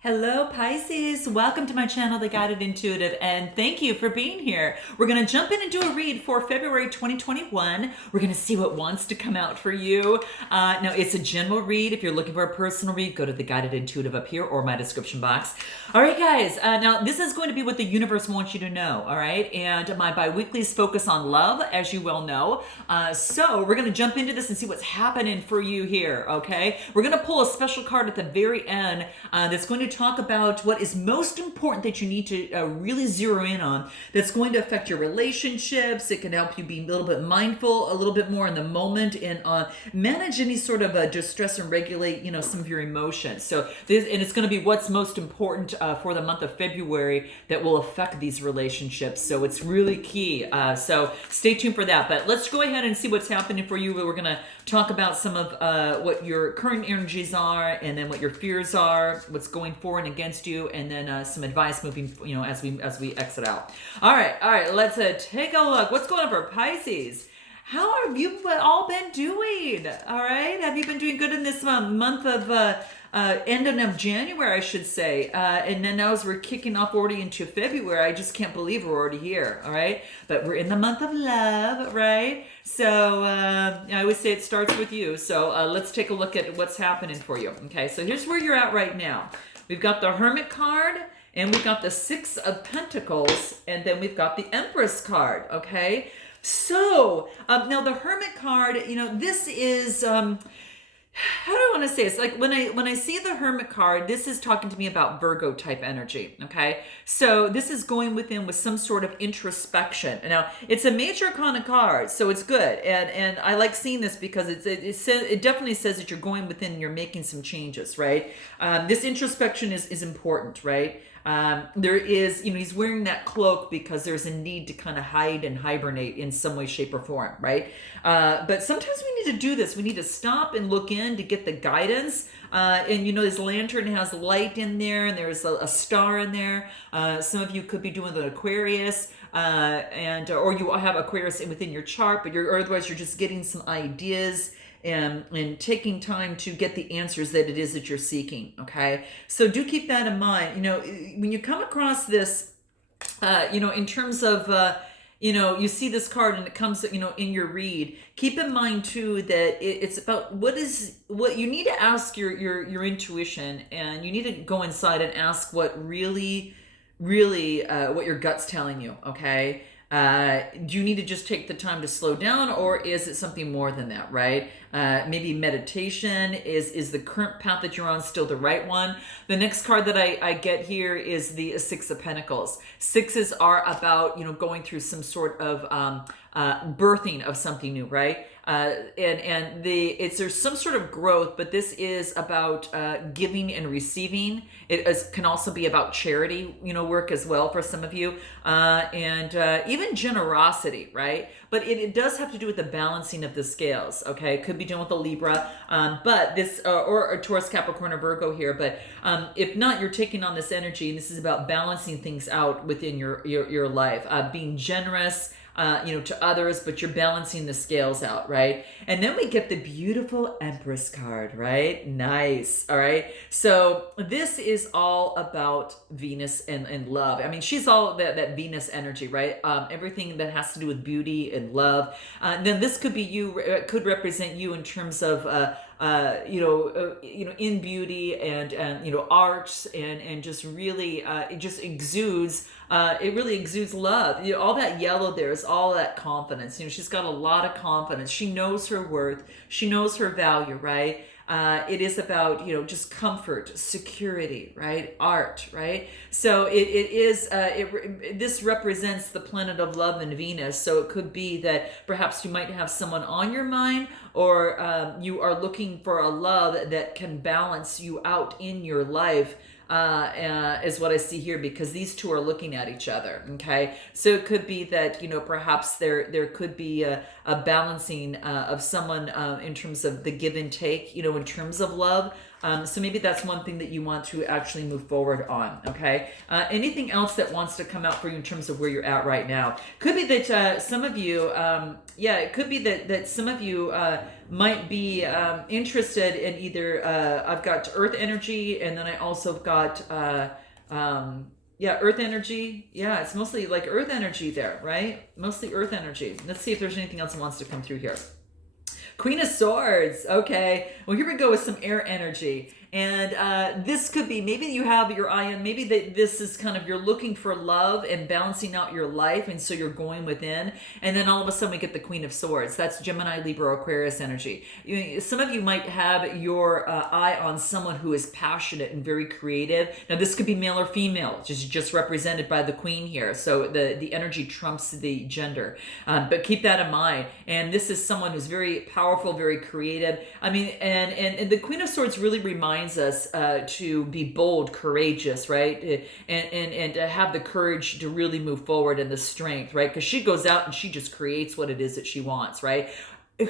Hello, Pisces. Welcome to my channel, The Guided Intuitive, and thank you for being here. We're going to jump in and do a read for February 2021. We're going to see what wants to come out for you. Now, it's a general read. If you're looking for a personal read, go to The Guided Intuitive up here or my description box. All right, guys. Now, this is going to be what the universe wants you to know, all right? And my bi-weeklies focus on love, as you well know. So we're going to jump into this and see what's happening for you here, okay? We're going to pull a special card at the very end that's going to talk about what is most important that you need to really zero in on that's going to affect your relationships. It can help you be a little bit mindful, a little bit more in the moment, and manage any sort of distress and regulate, some of your emotions. So this, and it's going to be what's most important for the month of February that will affect these relationships. So it's really key. So stay tuned for that. But let's go ahead and see what's happening for you. We're going to talk about some of what your current energies are, and then what your fears are, what's going for and against you, and then some advice moving, as we exit out. All right, let's take a look. What's going on for Pisces? How have you all been doing? All right, have you been doing good in this month of ending of January, I should say, and then as we're kicking off already into February, I just can't believe we're already here. All right, but we're in the month of love, right? So I always say it starts with you. So let's take a look at what's happening for you. Okay, so here's where you're at right now. We've got the Hermit card, and we've got the Six of Pentacles, and then we've got the Empress card. Okay, so now the Hermit card, this is how do I want to say this? Like when I see the Hermit card, this is talking to me about Virgo type energy. Okay, so this is going within with some sort of introspection. Now it's a major arcana card, so it's good, and I like seeing this because it definitely says that you're going within and you're making some changes, right? This introspection is important, right? There is, he's wearing that cloak because there's a need to kind of hide and hibernate in some way, shape, or form, right? But sometimes we need to do this. We need to stop and look in to get the guidance. And this lantern has light in there, and there's a star in there. Some of you could be doing the Aquarius, or you have Aquarius within your chart, but or otherwise you're just getting some ideas and taking time to get the answers that it is that you're seeking. Okay, so do keep that in mind. When you come across this, in terms of you see this card and it comes, in your read, keep in mind too that it's about what you need to ask your intuition, and you need to go inside and ask what really what your gut's telling you. Okay, do you need to just take the time to slow down, or is it something more than that, right? Maybe meditation is the current path that you're on still the right one. The next card that I get here is the Six of Pentacles. Sixes are about going through some sort of birthing of something new, right? There's some sort of growth, but this is about giving and receiving. Can also be about charity, work as well for some of you, and even generosity, right? But it does have to do with the balancing of the scales. Okay, it could be done with a Libra, but this or a Taurus, Capricorn, or Virgo here. But if not, you're taking on this energy, and this is about balancing things out within your life, being generous. To others, but you're balancing the scales out, right? And then we get the beautiful Empress card, right? Nice. All right. So this is all about Venus and love. I mean, she's all that Venus energy, right? Everything that has to do with beauty and love. Then this could be you, could represent you in terms of in beauty and arts and just really it just exudes. It really exudes love. All that yellow there is all that confidence. She's got a lot of confidence. She knows her worth. She knows her value, right? It is about, just comfort, security, right? Art, right? So this represents the planet of love and Venus. So it could be that perhaps you might have someone on your mind, or you are looking for a love that can balance you out in your life. Is what I see here, because these two are looking at each other. Okay, so it could be that perhaps there could be a balancing of someone in terms of the give and take, in terms of love, So maybe that's one thing that you want to actually move forward on, okay? Anything else that wants to come out for you in terms of where you're at right now? Could be that some of you, it could be that some of you might be interested in either, I've got earth energy, and then I also got, earth energy. Yeah, it's mostly like earth energy there, right? Mostly earth energy. Let's see if there's anything else that wants to come through here. Queen of Swords. Okay. Well, here we go with some air energy. And this could be, maybe you have your eye on, maybe this is kind of, you're looking for love and balancing out your life. And so you're going within. And then all of a sudden we get the Queen of Swords. That's Gemini, Libra, Aquarius energy. Some of you might have your eye on someone who is passionate and very creative. Now, this could be male or female, just represented by the Queen here. So the energy trumps the gender. But keep that in mind. And this is someone who's very powerful, very creative. I mean, and the Queen of Swords really reminds us to be bold, courageous, right? And to have the courage to really move forward and the strength, right? Because she goes out and she just creates what it is that she wants, right?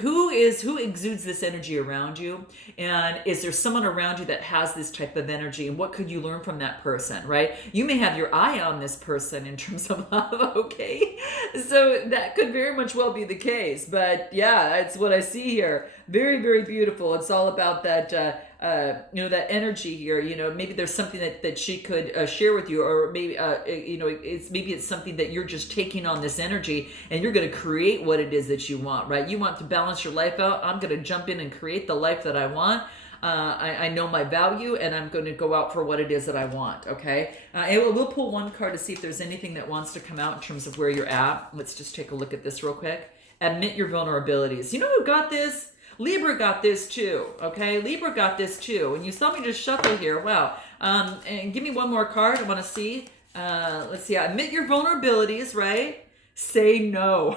Who exudes this energy around you, and is there someone around you that has this type of energy, and what could you learn from that person, right? You may have your eye on this person in terms of love, okay? So that could very much well be the case, but yeah, it's what I see here. Very, very beautiful. It's all about that that energy here. Maybe there's something that she could share with you, or maybe it's something that you're just taking on this energy, and you're going to create what it is that you want, right? You want to balance your life out. I'm going to jump in and create the life that I want. I know my value, and I'm going to go out for what it is that I want, okay? And we'll pull one card to see if there's anything that wants to come out in terms of where you're at. Let's just take a look at this real quick. Admit your vulnerabilities. You know who got this? Libra got this too, okay? Libra got this too. And you saw me just shuffle here. Wow. And give me one more card. I want to see. Let's see. Admit your vulnerabilities, right? Say no.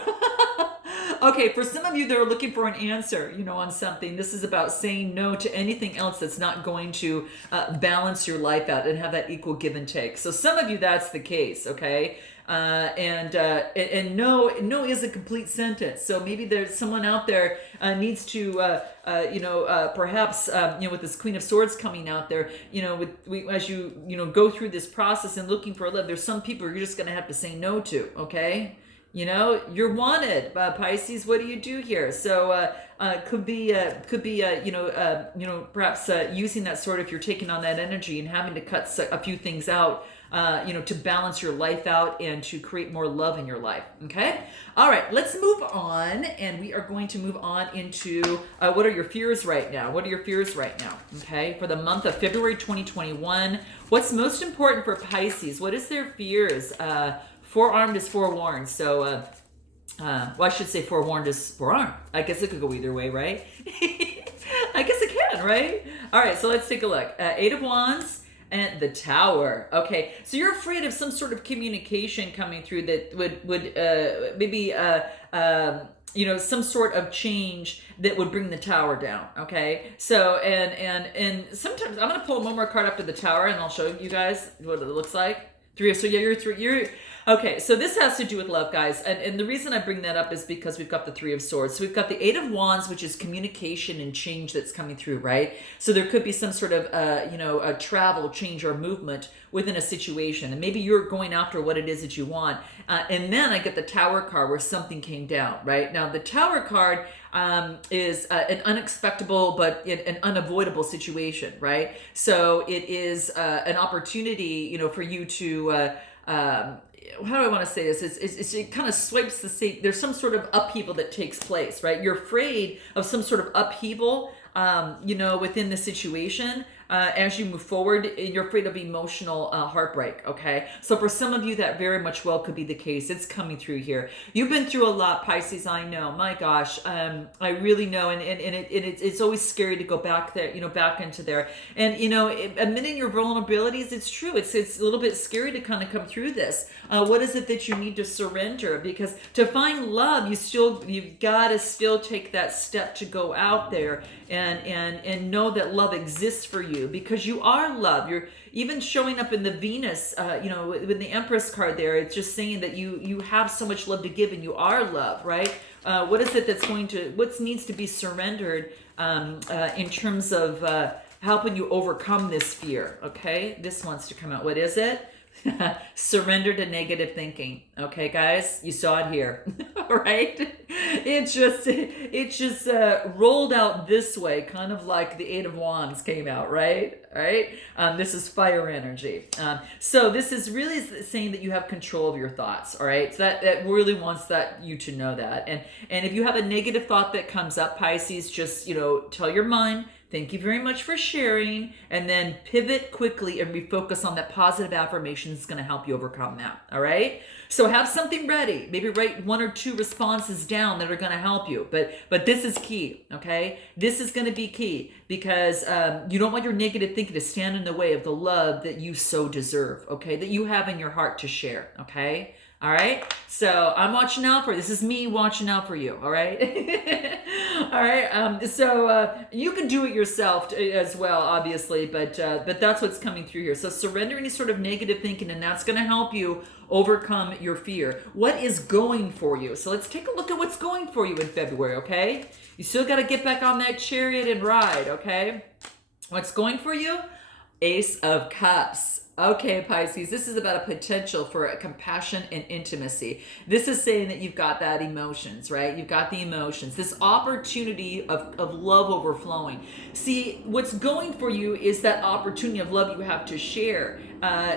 Okay, for some of you that are looking for an answer, on something, this is about saying no to anything else that's not going to balance your life out and have that equal give and take. So some of you, that's the case, okay? And no is a complete sentence. So maybe there's someone out there needs to, perhaps, with this Queen of Swords coming out there, as you go through this process and looking for love, there's some people you're just going to have to say no to, okay? You're wanted, Pisces. What do you do here? So could be perhaps using that sort, if you're taking on that energy and having to cut a few things out, to balance your life out and to create more love in your life. Okay. All right, let's move on, and we are going to move on into what are your fears right now? What are your fears right now? Okay, for the month of February 2021, what's most important for Pisces? What is their fears? Forearmed is forewarned. So, I should say forewarned is forearmed. I guess it could go either way, right? I guess it can, right? All right, so let's take a look. Eight of Wands and the Tower. Okay, so you're afraid of some sort of communication coming through that would maybe some sort of change that would bring the Tower down. Okay, so and sometimes I'm gonna pull one more card up to the Tower, and I'll show you guys what it looks like. So yeah, you're okay. So this has to do with love, guys, and the reason I bring that up is because we've got the Three of Swords. So we've got the Eight of Wands, which is communication and change that's coming through, right? So there could be some sort of a travel, change, or movement within a situation, and maybe you're going after what it is that you want. And then I get the Tower card, where something came down, right? Now the Tower card is an unexpectable but an unavoidable situation, right? So it is an opportunity, for you to how do I want to say this? It kind of swipes the same. There's some sort of upheaval that takes place, right? You're afraid of some sort of upheaval, within the situation. As you move forward, you're afraid of emotional heartbreak, okay? So for some of you, that very much well could be the case. It's coming through here. You've been through a lot, Pisces, I know. My gosh, I really know, and it's always scary to go back there, back into there. And, admitting your vulnerabilities, it's true. It's a little bit scary to kind of come through this. What is it that you need to surrender? Because to find love, you've got to still take that step to go out there and know that love exists for you, because you are love. You're even showing up in the Venus, with the Empress card there. It's just saying that you have so much love to give, and you are love, right? What is it what needs to be surrendered in terms of helping you overcome this fear. Okay, this wants to come out. What is it? Surrender to negative thinking. Okay, guys, you saw it here. All right, it just rolled out this way, kind of like the Eight of Wands came out, right? All right. This is fire energy. So this is really saying that you have control of your thoughts. All right. So that really wants you to know that. And if you have a negative thought that comes up, Pisces, just tell your mind, thank you very much for sharing, and then pivot quickly and refocus on that positive affirmation that's going to help you overcome that. All right. So have something ready. Maybe write 1 or 2 responses down that are going to help you. But this is key. Okay. This is going to be key because you don't want your negative thinking to stand in the way of the love that you so deserve. Okay. That you have in your heart to share. Okay. All right. So I'm watching out for you. This is me watching out for you. All right. All right. So you can do it yourself as well, obviously, but that's what's coming through here. So surrender any sort of negative thinking, and that's going to help you overcome your fear. What is going for you? So let's take a look at what's going for you in February. Okay. You still got to get back on that chariot and ride. Okay. What's going for you? Ace of Cups. Okay, Pisces, this is about a potential for a compassion and intimacy. This is saying that you've got that emotions, right? You've got the emotions, this opportunity of love overflowing. See, what's going for you is that opportunity of love you have to share.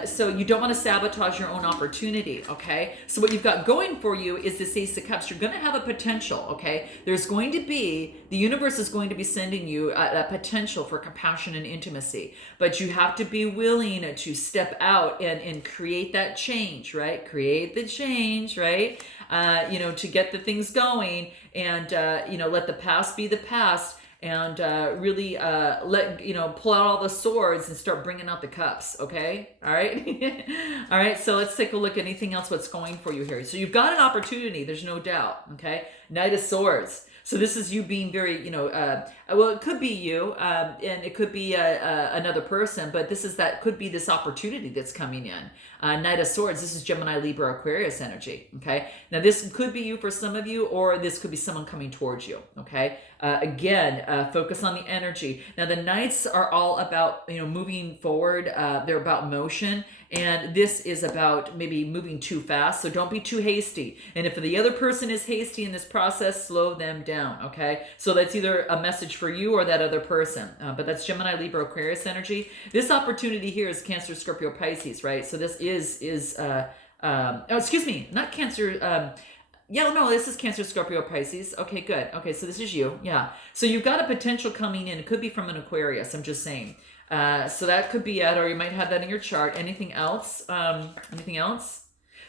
So you don't want to sabotage your own opportunity, okay? So what you've got going for you is this Ace of Cups. You're going to have a potential, okay? The universe is going to be sending you a potential for compassion and intimacy, but you have to be willing to step out and create that change, right? Create the change, right? To get the things going and, let the past be the past. And really pull out all the swords and start bringing out the cups, okay? All right? All right, so let's take a look at anything else what's going for you here. So you've got an opportunity, there's no doubt, okay? Knight of Swords. So this is you being very, well, it could be you, and it could be another person, but could be this opportunity that's coming in. Knight of Swords, this is Gemini, Libra, Aquarius energy, okay? Now this could be you for some of you, or this could be someone coming towards you, okay? Again, focus on the energy. Now the Knights are all about, moving forward. They're about motion. And this is about maybe moving too fast. So don't be too hasty. And if the other person is hasty in this process, slow them down. Okay. So that's either a message for you or that other person. But that's Gemini, Libra, Aquarius energy. This opportunity here is Cancer, Scorpio, Pisces, right? So this excuse me, not Cancer. This is Cancer, Scorpio, Pisces. Okay, good. Okay, so this is you. Yeah. So you've got a potential coming in. It could be from an Aquarius. I'm just saying. So that could be it, or you might have that in your chart. Anything else? Anything else?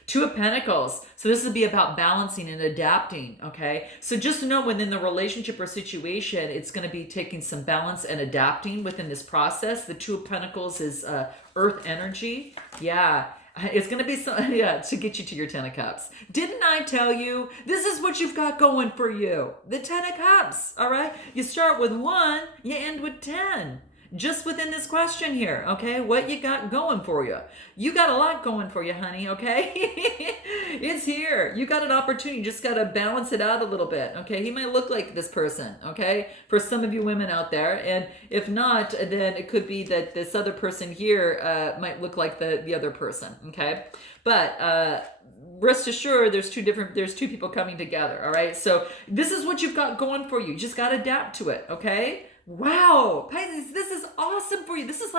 2 of Pentacles. So this would be about balancing and adapting, okay? So just know within the relationship or situation, it's going to be taking some balance and adapting within this process. The 2 of Pentacles is Earth energy. Yeah. It's going to be to get you to your 10 of Cups. Didn't I tell you? This is what you've got going for you. The 10 of Cups, all right? You start with 1, you end with 10. Just within this question here, okay? What you got going for you? You got a lot going for you, honey, okay? It's here. You got an opportunity. You just got to balance it out a little bit, okay? He might look like this person, okay? For some of you women out there. And if not, then it could be that this other person here might look like the other person, okay? But rest assured, there's two people coming together, all right? So this is what you've got going for you. You just got to adapt to it, okay? Wow, Pisces, this is awesome for you. This is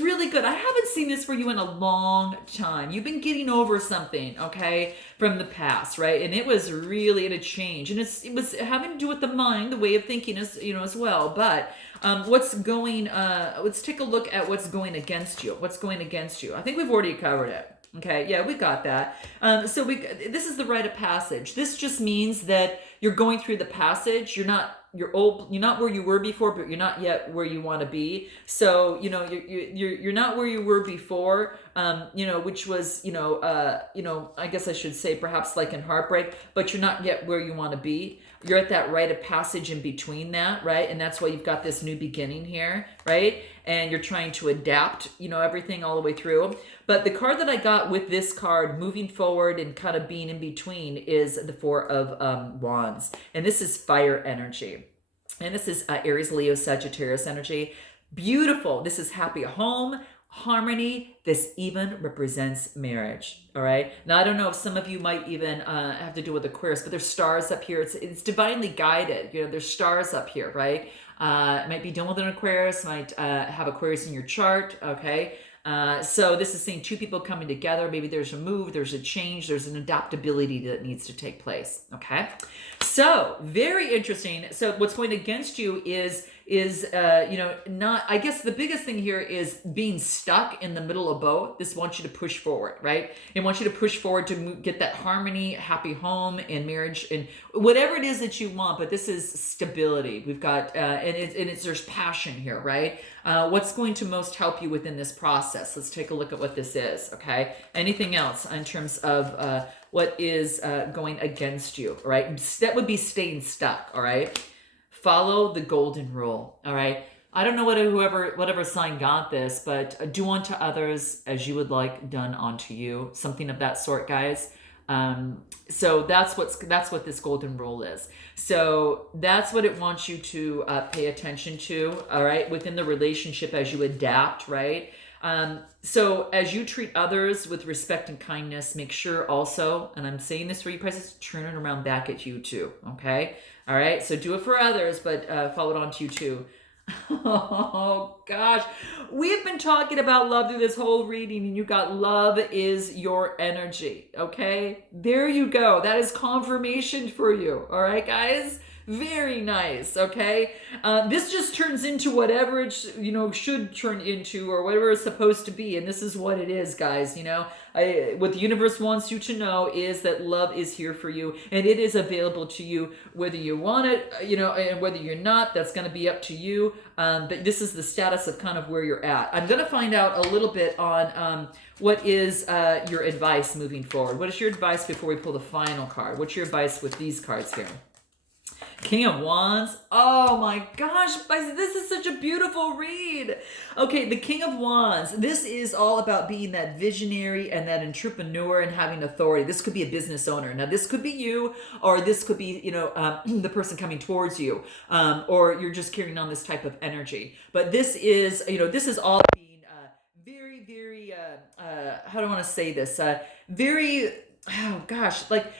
really good. I haven't seen this for you in a long time. You've been getting over something, okay, from the past, right? And it was really a change. And it was having to do with the mind, the way of thinking as well. But let's take a look at what's going against you. What's going against you? I think we've already covered it. Okay, yeah, we got that. This is the rite of passage. This just means that you're going through the passage. You're not where you were before, but you're not yet where you want to be. So, you're not where you were before, which was, I guess I should say perhaps like in heartbreak, but you're not yet where you want to be. You're at that rite of passage in between that, right? And that's why you've got this new beginning here, right? And you're trying to adapt, everything all the way through. But the card that I got with this card, moving forward and kind of being in between, is the 4 of Wands. And this is fire energy. And this is Aries, Leo, Sagittarius energy. Beautiful. This is happy home, harmony. This even represents marriage. All right. Now, I don't know if some of you might even have to do with Aquarius, but there's stars up here. It's divinely guided. You know, there's stars up here, right? It might be dealing with an Aquarius, might have Aquarius in your chart. Okay. So this is saying two people coming together. Maybe there's a move, there's a change, there's an adaptability that needs to take place. Okay. So very interesting. So what's going against you is not, I guess the biggest thing here is being stuck in the middle of both. This wants you to push forward, right? It wants you to push forward to get that harmony, happy home and marriage and whatever it is that you want. But this is stability. We've got, there's passion here, right? What's going to most help you within this process? Let's take a look at what this is. Okay. Anything else in terms of, what is going against you, all right? That would be staying stuck, all right? Follow the golden rule, all right? I don't know whatever sign got this, but do unto others as you would like done unto you, something of that sort, guys. So that's what this golden rule is. So that's what it wants you to pay attention to, all right? Within the relationship as you adapt, right? So as you treat others with respect and kindness, make sure also, and I'm saying this for you, Pisces, turn it around back at you too. Okay. All right. So do it for others, but follow it on to you too. Oh gosh. We've been talking about love through this whole reading, and you got love is your energy. Okay. There you go. That is confirmation for you. All right, guys. Very nice. Okay. This just turns into whatever it should turn into, or whatever it's supposed to be. And this is what it is, guys. What the universe wants you to know is that love is here for you, and it is available to you, whether you want it, and whether you're not, that's going to be up to you. But this is the status of kind of where you're at. I'm going to find out a little bit on, what is your advice moving forward. What is your advice before we pull the final card? What's your advice with these cards here? King of Wands. Oh my gosh, this is such a beautiful read. Okay, the King of Wands. This is all about being that visionary and that entrepreneur and having authority. This could be a business owner. Now, this could be you, or this could be, the person coming towards you, or you're just carrying on this type of energy. But this is, this is all being very, very, how do I want to say this? Very... oh gosh, like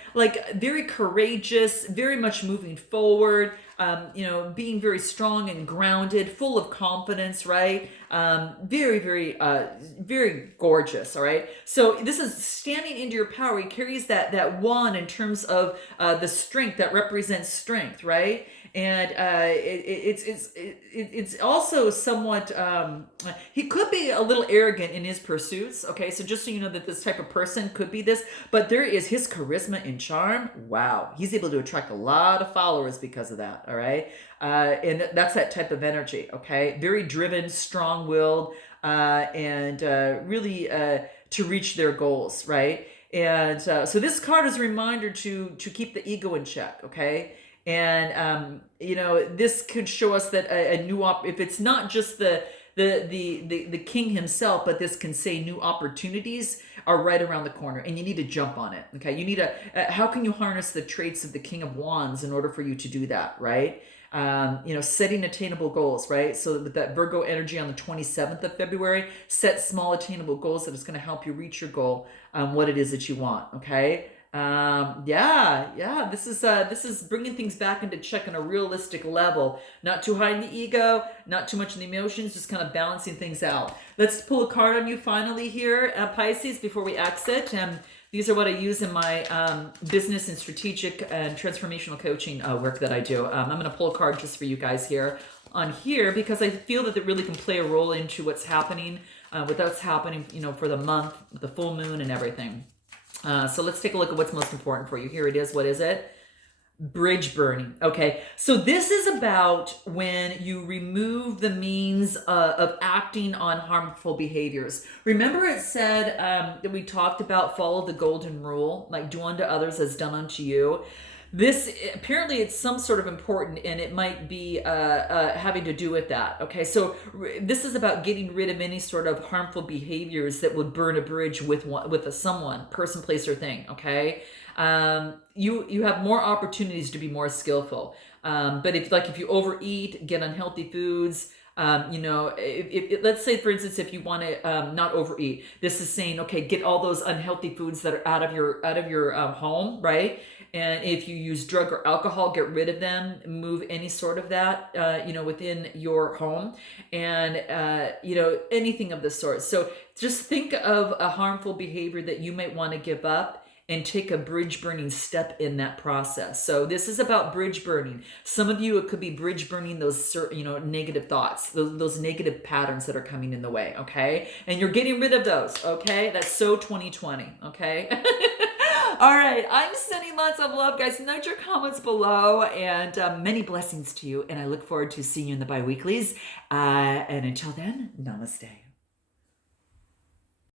very courageous, very much moving forward, being very strong and grounded, full of confidence, right? Very, very, very gorgeous, all right? So this is standing into your power. He carries that wand in terms of the strength that represents strength, right? And it's also somewhat, he could be a little arrogant in his pursuits, okay? So just so you know that this type of person could be this, but there is his charisma and charm. Wow. He's able to attract a lot of followers because of that, all right? And that's that type of energy, okay? Very driven, strong-willed, and really to reach their goals, right? And so this card is a reminder to keep the ego in check, okay? And this could show us that a new if it's not just the king himself, but this can say new opportunities are right around the corner, and you need to jump on it. Okay, you need how can you harness the traits of the King of Wands in order for you to do that, right? Setting attainable goals, right? So with that Virgo energy on the 27th of February, set small attainable goals that is going to help you reach your goal, what it is that you want. Okay. This is bringing things back into check on a realistic level, not too high in the ego, not too much in the emotions, just kind of balancing things out. Let's pull a card on you finally here, Pisces, before we exit. These are what I use in my business and strategic and transformational coaching work that I do. I'm going to pull a card just for you guys here on here, because I feel that it really can play a role into what's happening, with what's happening, for the month, the full moon and everything. So let's take a look at what's most important for you. Here it is. What is it? Bridge burning. Okay. So this is about when you remove the means of acting on harmful behaviors. Remember it said that we talked about follow the golden rule, like do unto others as done unto you. This, apparently it's some sort of important, and it might be having to do with that. Okay, so this is about getting rid of any sort of harmful behaviors that would burn a bridge with someone, person, place, or thing. Okay, you have more opportunities to be more skillful. But if you overeat, get unhealthy foods, Let's say, for instance, if you want to not overeat, this is saying, okay, get all those unhealthy foods that are out of your home, right? And if you use drug or alcohol, get rid of them. Move any sort of that, within your home, and anything of the sort. So just think of a harmful behavior that you might want to give up, and take a bridge burning step in that process. So this is about bridge burning. Some of you, it could be bridge burning those negative thoughts, those negative patterns that are coming in the way, okay? And you're getting rid of those, okay? That's so 2020, okay? All right, I'm sending lots of love, guys. Note your comments below, and many blessings to you. And I look forward to seeing you in the bi-weeklies. And until then, namaste.